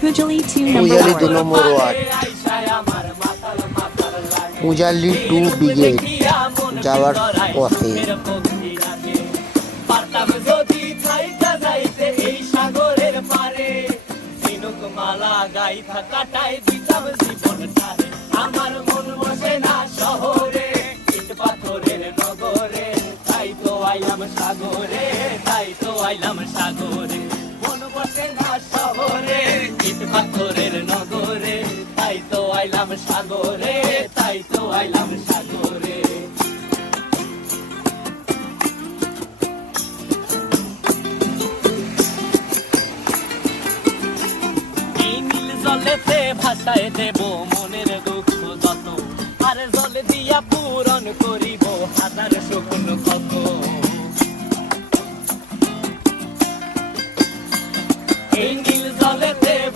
Pujali 2 number Pujali 2 1. নম্বর word, Pujali 2 brigade যাওয়ার পথে। পারতাম যদি ছাইটা যাইতে এই সাগরের পারে, ঝিনুক মালা গাইথা কাটাই দিতাম জীবনটারে। আমার মন বসে না শহরে, ইট পাথরের নগরে, তাই তো আইলাম সাগরে, তাই তো আইলাম সাগরে। মন বসে না শহরে, ইট পাথরের নগরে, তাই তো আইলাম সাগরে, তাই তো আইলাম সাগরে। জলেতে ভাসায় দেব মনের দুঃখ যত, আর জলে দিয়া পূরণ করিব হাজার স্বপ্ন কত। এই নীল জলেতে